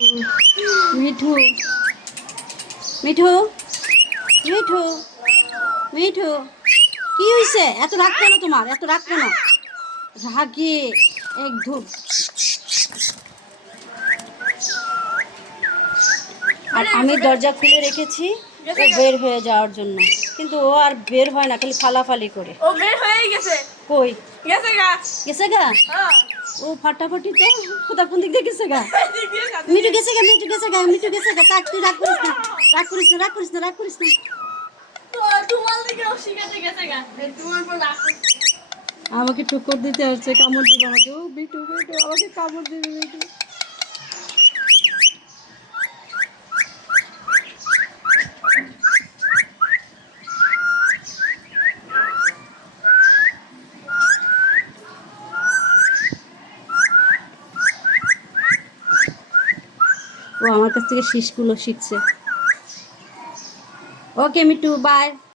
মিঠু মিঠু মিঠু মিঠু কি হয়েছে? এত রাগ কেন তোমার? এত রাগ কেন? রাগে একদম। আর আমি দরজা খুলে রেখেছি ও বের হয়ে যাওয়ার জন্য, কিন্তু ও আর বের হয় না, খালি ফালাফালি করে। ও বের হয়ে গেছে। কই গেছে গা? গেছে গা? হ্যাঁ। ও ফাটাফাটি তো কোথা কোন দিক দিয়ে গেছে গা? মিঠু গেছে গা, মিঠু গেছে গা, মিঠু গেছে গা। তাক তুই রাগ করিস না, রাগ করিস না, রাগ করিস না, রাগ করিস না। তোমার দিকে ও শিখাতে গেছে গা। তোমার পর রাগ করছে। আমাকে ঠুকর দিতে হচ্ছে, কামড় দিবে আমাকে। ও বিটু বিটু আমাকে কামড় দিবে বিটু। ও আমার কাছ থেকে শীষগুলো শিখছে। ওকে মিটু, বাই।